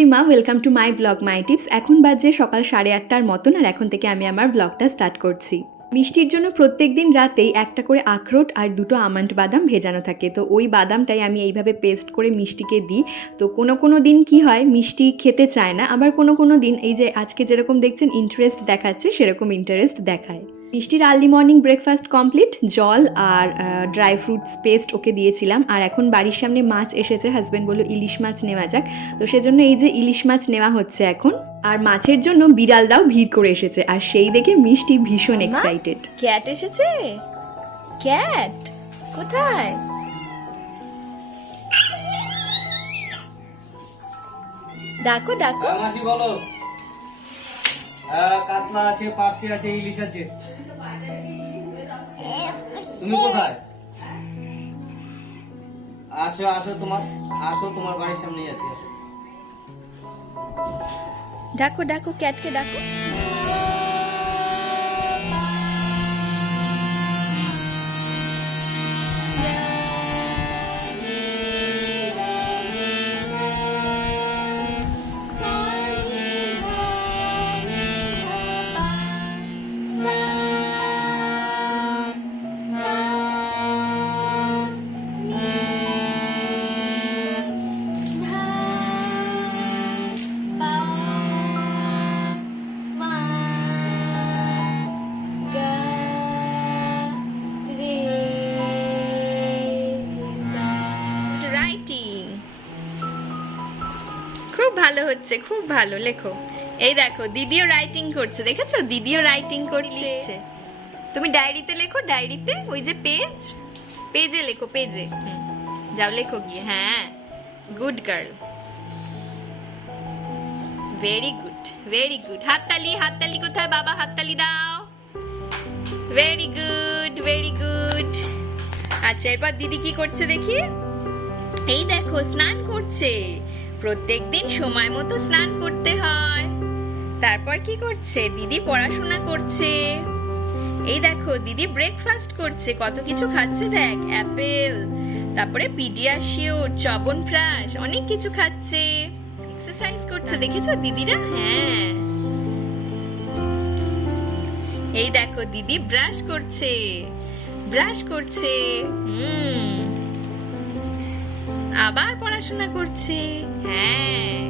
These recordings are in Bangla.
Rima welcome to my blog my tips এখন বাজে সকাল সাড়ে আটটার মতন, আর এখন থেকে আমি আমার ব্লগটা স্টার্ট করছি। মিষ্টির জন্য প্রত্যেক দিন রাতেই একটা করে আখরোট আর দুটো আমন্ড বাদাম ভেজানো থাকে। তো ওই বাদামটাই আমি এইভাবে পেস্ট করে মিষ্টিকে দিই। তো কোনো কোনো দিন কি হয়, মিষ্টি খেতে চায় না। আবার কোনো কোনো দিন এই যে আজকে যেরকম দেখছেন ইন্টারেস্ট দেখাচ্ছে, সেরকম ইন্টারেস্ট দেখায়। মিষ্টির আর্লি মর্নিং ব্রেকফাস্ট কমপ্লিট জল আর ড্রাই ফ্রুটস পেস্ট ওকে দিয়েছিলাম। আর এখন বাড়ির সামনে মাছ এসেছে হাজব্যান্ড বলল ইলিশ মাছ নেওয়া যাক। তো সেজন্য এই যে ইলিশ মাছ নেওয়া হচ্ছে এখন আর মাছের জন্য বিড়ালরাও ভিড় করে এসেছে। আর সেই দেখে মিষ্টি ভীষণ এক্সাইটেড ক্যাট এসেছে? ক্যাট কোথায়? ডাকো ডাকো। বলো। কাতলা আছে, পার্সি আছে, ইলিশ আছে। তুমি কোথায়? আসো আসো তোমার আসো তোমার বাড়ির সামনেই আছে ডাকো ডাকো, ক্যাটকে ডাকো। ভালো হচ্ছে খুব ভালো লেখো। এই দেখো দিদিও রাইটিং করছে দেখেছ? দিদিও রাইটিং করছে। তুমি ডায়েরিতে লেখো ডায়েরিতে ওই যে পেজ পেজে লেখো পেজে যাও লেখো গিয়ে হ্যাঁ। Good girl very good very good হাততালি হাততালি কোথায় বাবা? হাততালি দাও। ভেরি গুড ভেরি গুড আচ্ছা এরপর দিদি কি করছে দেখি? এই দেখো স্নান করছে। প্রত্যেকদিন সময় মতো স্নান করতে হয়। তারপর কি করছে? দিদি পড়াশোনা করছে। এই দেখো, দিদি ব্রেকফাস্ট করছে। কত কিছু খাচ্ছে দেখ অ্যাপেল তারপরে পিডিয়াশিওর চবনপ্রাশ অনেক কিছু খাচ্ছে। এক্সারসাইজ করছে, দেখেছ? দিদিরা? হ্যাঁ। এই দেখো, দিদি ব্রাশ করছে। ব্রাশ করছে। হুম। আবার পড়াশোনা করছে। হ্যাঁ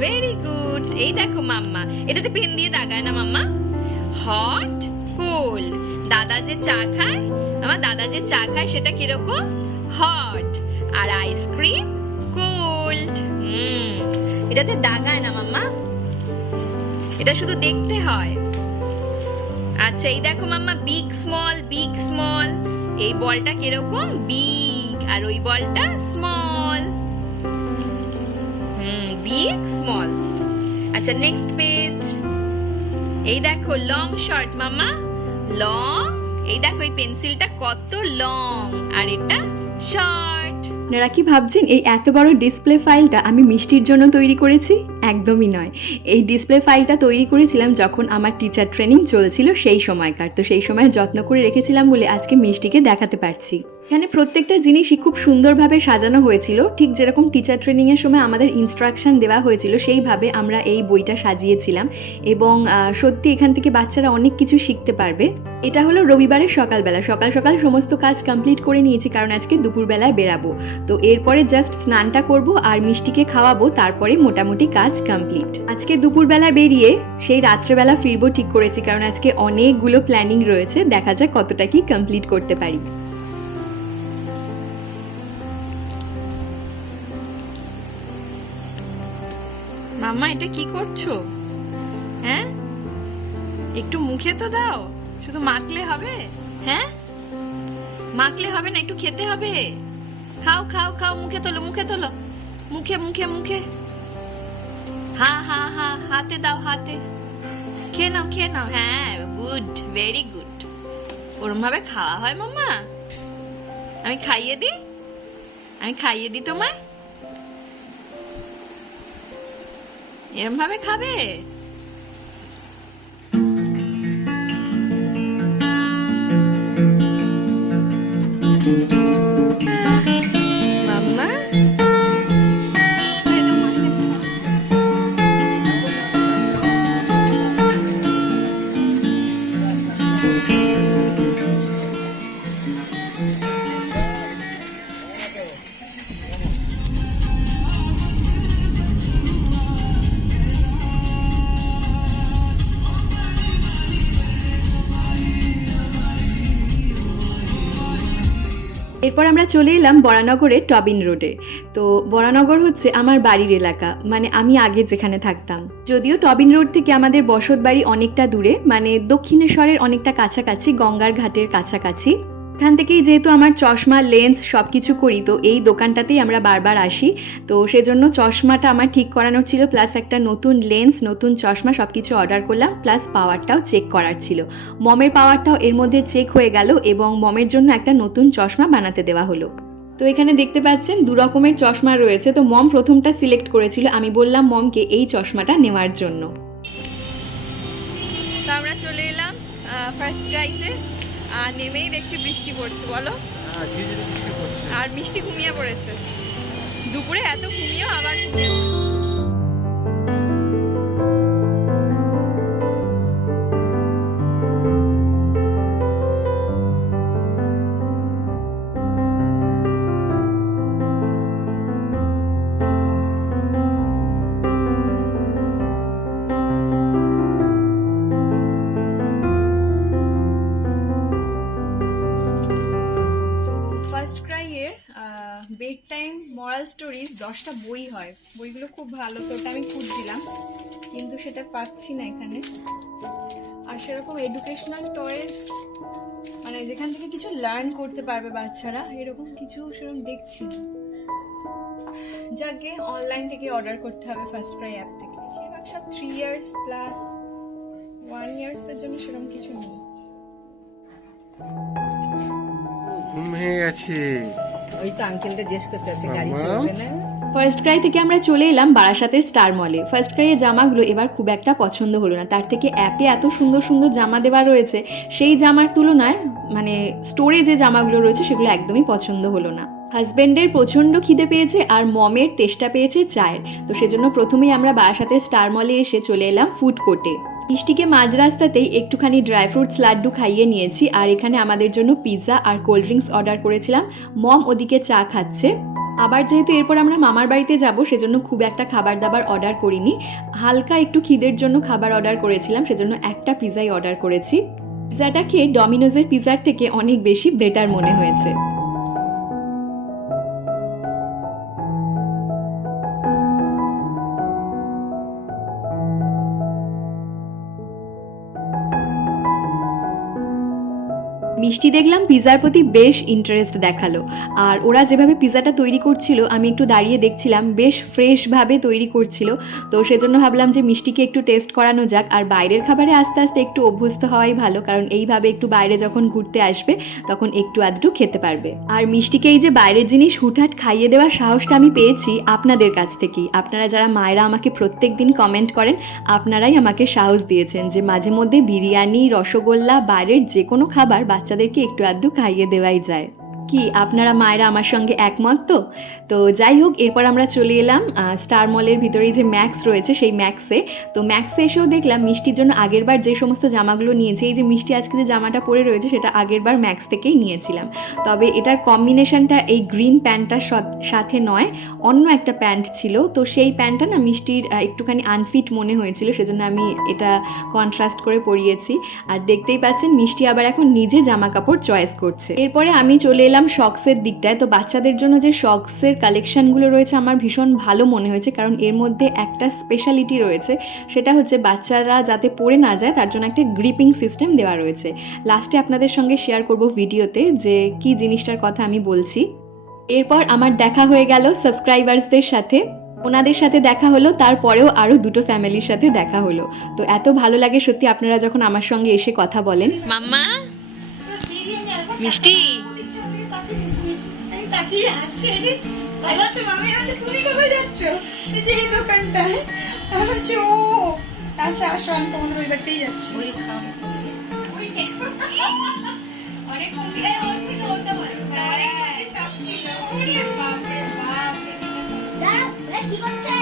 ভেরি গুড এই দেখো মাম্মা, এটাতে পেন দিয়ে দাগায় না মাম্মা? হট কোল্ড দাদা যে চা খায় আমার দাদা যে চা খায় সেটা কীরকম? হট আর আইসক্রিম কোল্ড হুম, এটাতে দাগায় না মাম্মা। এটা শুধু দেখতে হয়। আচ্ছা এই দেখো মাম্মা বিগ স্মল বিগ স্মল এই বলটা কীরকম? বিগ আর ওই বলটা স্মল হুম বিগ স্মল আচ্ছা নেক্সট পেজ এই দেখো লং শর্ট মামা। লং এই দেখো, এই পেন্সিলটা কত লং আর এটা শর্ট আপনারা কি ভাবছেন, এই এত বড় ডিসপ্লে ফাইলটা আমি মিষ্টির জন্য তৈরি করেছি? একদমই নয়। এই ডিসপ্লে ফাইলটা তৈরি করেছিলাম যখন আমার টিচার ট্রেনিং চলছিল সেই সময়কার। তো সেই সময় যত্ন করে রেখেছিলাম বলে আজকে মিষ্টিকে দেখাতে পারছি। এখানে প্রত্যেকটা জিনিসই খুব সুন্দরভাবে সাজানো হয়েছিল। ঠিক যেরকম টিচার ট্রেনিংয়ের সময় আমাদের ইনস্ট্রাকশন দেওয়া হয়েছিল, সেইভাবে আমরা এই বইটা সাজিয়েছিলাম এবং সত্যি এখান থেকে বাচ্চারা অনেক কিছু শিখতে পারবে। এটা হলো রবিবারের সকালবেলা। সকাল সকাল সমস্ত কাজ কমপ্লিট করে নিয়েছি কারণ আজকে দুপুরবেলায় বেরাবো। তো এরপরে জাস্ট স্নানটা করব আর মিষ্টিকে খাওয়াবো, তারপরে মোটামুটি কাজ কমপ্লিট আজকে দুপুরবেলা বেরিয়ে সেই রাত্রেবেলা ফিরবো ঠিক করেছি কারণ আজকে অনেকগুলো প্ল্যানিং রয়েছে। দেখা যাক কতটা কি কমপ্লিট করতে পারি। মাম্মা এটা কি করছ? হ্যাঁ? একটু মুখে তো দাও। শুধু মাখলে হবে? হ্যাঁ? মাখলে হবে না, একটু খেতে হবে। খাও খাও খাও, মুখে তোলো মুখে তোলো। মুখে মুখে মুখে। হা হা হা, হাতে দাও, হাতে। খেয়ে নাও খেয়ে নাও। হ্যাঁ গুড ভেরি গুড ওরম ভাবে খাওয়া হয় মাম্মা আমি খাইয়ে দিই? আমি খাইয়ে দিই তোমায়? এরম ভাবে খাবে? এরপর আমরা চলে এলাম বরানগরের টবিন রোডে। তো বরানগর হচ্ছে আমার বাড়ির এলাকা মানে আমি আগে যেখানে থাকতাম। যদিও টবিন রোড থেকে আমাদের বসত বাড়ি অনেকটা দূরে মানে দক্ষিণেশ্বরের অনেকটা কাছাকাছি, গঙ্গার ঘাটের কাছাকাছি। এখান থেকেই যেহেতু আমার চশমা, লেন্স সব কিছু করি, তো এই দোকানটাতেই আমরা বারবার আসি। তো সেজন্য চশমাটা আমার ঠিক করানোর ছিল প্লাস একটা নতুন লেন্স, নতুন চশমা সব কিছু অর্ডার করলাম প্লাস পাওয়ারটাও চেক করার ছিল। মমের পাওয়ারটাও এর মধ্যে চেক হয়ে গেল এবং মমের জন্য একটা নতুন চশমা বানাতে দেওয়া হলো। তো এখানে দেখতে পাচ্ছেন, দু রকমের চশমা রয়েছে। তো মম প্রথমটা সিলেক্ট করেছিল, আমি বললাম, মমকে এই চশমাটা নেওয়ার জন্য। তো আমরা চলে এলাম ফার্স্ট ক্রাইতে আর নেমেই দেখছি বৃষ্টি পড়ছে বলো? আর মিষ্টি ঘুমিয়ে পড়েছে। দুপুরে এত ঘুমিয়েও আবার ঘুমিয়ে পড়েছে। বেড টাইম মরাল স্টোরিজ দশটা বই হয়। বইগুলো খুব ভালো তো ওটা আমি খুঁজছিলাম, কিন্তু সেটা পাচ্ছি না এখানে। আর সেরকম এডুকেশনাল টয়েস মানে যেখান থেকে কিছু লার্ন করতে পারবে বাচ্চারা, এরকম কিছু সেরকম দেখছি যাকে অনলাইন থেকে অর্ডার করতে হবে ফার্স্ট ক্রাই অ্যাপ থেকে। বেশিরভাগ সব থ্রি ইয়ার্স প্লাস ওয়ান ইয়ার্সের জন্য সেরকম কিছু নেই। ঘুম গেছে। ওই তো আঙ্কেলটা জিজ্ঞেস করতে আছে গাড়ি চলবে না? ফার্স্ট ক্রাই থেকে আমরা চলে এলাম বারাসাতের স্টার মলে ফার্স্ট ক্রাইয়ের জামাগুলো এবার খুব একটা পছন্দ হলো না। তার থেকে অ্যাপে এত সুন্দর সুন্দর জামা দেওয়া রয়েছে সেই জামার তুলনায় মানে স্টোরে যে জামাগুলো রয়েছে সেগুলো একদমই পছন্দ হলো না। হাজব্যান্ডের প্রচণ্ড খিদে পেয়েছে আর মমের তেষ্টা পেয়েছে চায়ের। তো সেজন্য প্রথমেই আমরা বারাসাতের স্টার মলে এসে চলে এলাম ফুড কোর্টে মিষ্টিকে মাঝ রাস্তাতেই একটুখানি ড্রাই ফ্রুটস লাড্ডু খাইয়ে নিয়েছি আর এখানে আমাদের জন্য পিৎজা আর কোল্ড ড্রিঙ্কস অর্ডার করেছিলাম। মম ওদিকে চা খাচ্ছে। আবার যেহেতু এরপর আমরা মামার বাড়িতে যাব, সেজন্য খুব একটা খাবার দাবার অর্ডার করিনি। হালকা একটু খিদের জন্য খাবার অর্ডার করেছিলাম, সেজন্য একটা পিৎজাই অর্ডার করেছি। পিৎজাটা খেয়ে ডমিনোজের পিৎজার থেকে অনেক বেশি বেটার মনে হয়েছে। মিষ্টি দেখলাম পিৎজার প্রতি বেশ ইন্টারেস্ট দেখাল। আর ওরা যেভাবে পিৎজাটা তৈরি করছিল, আমি একটু দাঁড়িয়ে দেখছিলাম, বেশ ফ্রেশভাবে তৈরি করছিল। তো সেজন্য ভাবলাম যে মিষ্টিকে একটু টেস্ট করানো যাক। আর বাইরের খাবারে আস্তে আস্তে একটু অভ্যস্ত হওয়াই ভালো, কারণ এইভাবে একটু বাইরে যখন ঘুরতে আসবে, তখন একটু আধটু খেতে পারবে। আর মিষ্টিকে এই যে বাইরের জিনিস হুটহাট খাইয়ে দেওয়ার সাহসটা আমি পেয়েছি আপনাদের কাছ থেকেই। আপনারা যারা মায়েরা আমাকে প্রত্যেক দিন কমেন্ট করেন, আপনারাই আমাকে সাহস দিয়েছেন যে মাঝে মধ্যে বিরিয়ানি, রসগোল্লা, বাইরের যে কোনো খাবার বাচ্চাদেরকে একটু আধটু খাইয়ে দেওয়াই যায়। কি আপনারা মায়েরা আমার সঙ্গে একমত তো? তো যাই হোক, এরপর আমরা চলে এলাম স্টার মলের ভিতরেই যে ম্যাক্স রয়েছে সেই ম্যাক্সে তো ম্যাক্সে এসেও দেখলাম মিষ্টির জন্য আগেরবার যে সমস্ত জামাগুলো নিয়েছি, এই যে মিষ্টি আজকে যে জামাটা পরে রয়েছে সেটা আগেরবার ম্যাক্স থেকেই নিয়েছিলাম। তবে এটার কম্বিনেশনটা এই গ্রিন প্যান্টটার সাথে নয়, অন্য একটা প্যান্ট ছিল। তো সেই প্যান্টটা না মিষ্টির একটুখানি আনফিট মনে হয়েছিল, সেজন্য আমি এটা কন্ট্রাস্ট করে পরিয়েছি। আর দেখতেই পাচ্ছেন, মিষ্টি আবার এখন নিজে জামা কাপড় চয়েস করছে। এরপরে আমি চলে এলাম শক্সের দিকটায়। তো বাচ্চাদের জন্য যে শক্সের কালেকশনগুলো রয়েছে আমার ভীষণ ভালো মনে হয়েছে, কারণ এর মধ্যে একটা স্পেশালিটি রয়েছে, সেটা হচ্ছে বাচ্চারা যাতে পড়ে না যায়, তার জন্য একটা গ্রিপিং সিস্টেম দেওয়া রয়েছে। লাস্টে আপনাদের সঙ্গে শেয়ার করব ভিডিওতে যে কি জিনিসটার কথা আমি বলছি। এরপর আমার দেখা হয়ে গেল সাবস্ক্রাইবার্সদের সাথে। ওনাদের সাথে দেখা হলো, তারপরেও আরও দুটো ফ্যামিলির সাথে দেখা হলো। তো এত ভালো লাগে সত্যি আপনারা যখন আমার সঙ্গে এসে কথা বলেন। মাম্মা? মিষ্টি? তাকিয়ে হাসছি যে, ভালো আছো মামি? আছে তুমি কোথায় যাচ্ছ? এই যে এই দোকানটায় আমি বলছি ও আচ্ছা আসো আমি তোমাদের ওই বাড়িতেই যাচ্ছি। ওই অনেকক্ষণ থেকে হচ্ছিল ওটা বলো। সব ছিল। ওরে বাপরে বাপ কি করছে?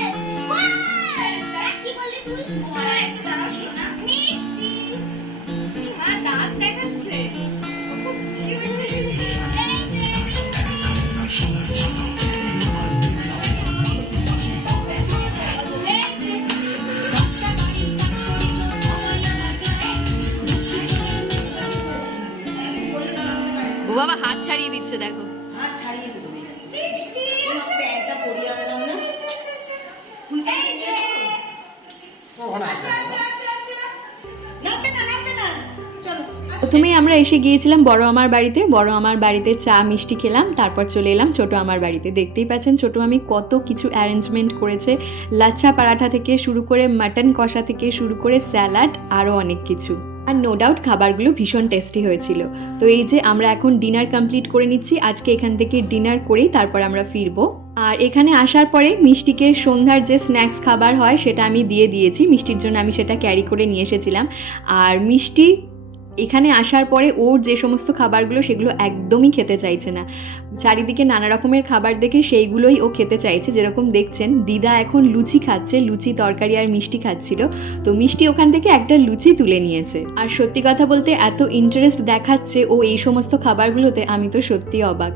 প্রথমেই আমরা এসে গিয়েছিলাম বড় আমার বাড়িতে। বড় আমার বাড়িতে চা মিষ্টি খেলাম, তারপর চলে এলাম ছোট আমার বাড়িতে। দেখতেই পাচ্ছেন ছোট আমি কত কিছু অ্যারেঞ্জমেন্ট করেছে। লাচ্ছা পরাঠা থেকে শুরু করে মাটন কষা থেকে শুরু করে স্যালাড আরও অনেক কিছু। আর নো ডাউট খাবারগুলো ভীষণ টেস্টি হয়েছিল। তো এই যে আমরা এখন ডিনার কমপ্লিট করে নিচ্ছি, আজকে এখান থেকে ডিনার করেই তারপর আমরা ফিরবো। আর এখানে আসার পরে মিষ্টিকে সন্ধ্যার যে স্ন্যাক্স খাবার হয়, সেটা আমি দিয়ে দিয়েছি। মিষ্টির জন্য আমি সেটা ক্যারি করে নিয়ে এসেছিলাম। আর মিষ্টি এখানে আসার পরে ওর যে সমস্ত খাবারগুলো সেগুলো একদমই খেতে চাইছে না। চারিদিকে নানা রকমের খাবার দেখে সেইগুলোই ও খেতে চাইছে। যেরকম দেখছেন, দিদা এখন লুচি খাচ্ছে, লুচি তরকারি আর মিষ্টি খাচ্ছিল। তো মিষ্টি ওখান থেকে একটা লুচি তুলে নিয়েছে। আর সত্যি কথা বলতে এত ইন্টারেস্ট দেখাচ্ছে ও এই সমস্ত খাবারগুলোতে, আমি তো সত্যি অবাক।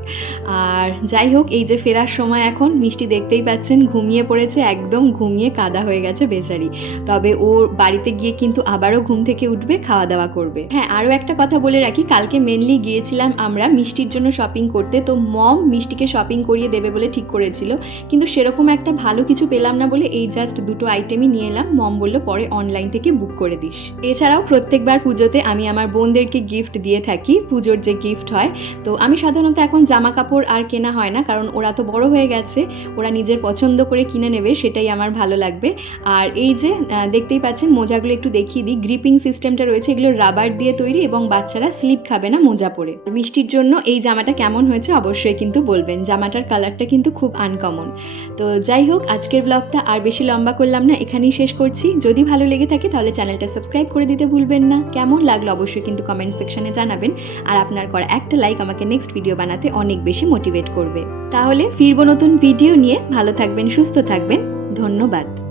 আর যাই হোক, এই যে ফেরার সময় এখন, মিষ্টি দেখতেই পাচ্ছেন, ঘুমিয়ে পড়েছে, একদম ঘুমিয়ে কাদা হয়ে গেছে বেচারি। তবে ওর বাড়িতে গিয়ে কিন্তু আবারও ঘুম থেকে উঠবে খাওয়া দাওয়া করবে। হ্যাঁ আরও একটা কথা বলে রাখি, কালকে মেনলি গিয়েছিলাম আমরা মিষ্টির জন্য শপিং করতে, তো মম মিষ্টিকে শপিং করিয়ে দেবে বলে ঠিক করেছিল। কিন্তু সেরকম একটা ভালো কিছু পেলাম না বলে এই জাস্ট দুটো আইটেমই নিয়ে এলাম। মম বলল, পরে অনলাইন থেকে বুক করে দিস। এছাড়াও প্রত্যেকবার পুজোতে আমি আমার বোনদেরকে গিফট দিয়ে থাকি। পুজোর যে গিফট হয়, তো আমি সাধারণত এখন জামা কাপড় আর কেনা হয় না, কারণ ওরা তো বড় হয়ে গেছে। ওরা নিজের পছন্দ করে কিনে নেবে, সেটাই আমার ভালো লাগবে। আর এই যে দেখতেই পাচ্ছেন, মোজাগুলো একটু দেখিয়ে দিই। গ্রিপিং সিস্টেমটা রয়েছে, এগুলো রাবার দিয়ে তৈরি এবং বাচ্চারা স্লিপ খাবে না মোজা পরে। মিষ্টির জন্য এই জামাটা কেমন হয়েছে অবশ্যই কিন্তু বলবেন, জামাটার কালারটা কিন্তু খুব আনকমন তো যাই হোক, আজকের ব্লগটা আর বেশি লম্বা করলাম না, এখানেই শেষ করছি। যদি ভালো লেগে থাকে তাহলে চ্যানেলটা সাবস্ক্রাইব করে দিতে ভুলবেন না। কেমন লাগল অবশ্যই কিন্তু কমেন্ট সেকশনে জানাবেন। আর আপনার করা একটা লাইক আমাকে নেক্সট ভিডিও বানাতে অনেক বেশি মোটিভেট করবে। তাহলে ফিরবো নতুন ভিডিও নিয়ে। ভালো থাকবেন, সুস্থ থাকবেন। ধন্যবাদ।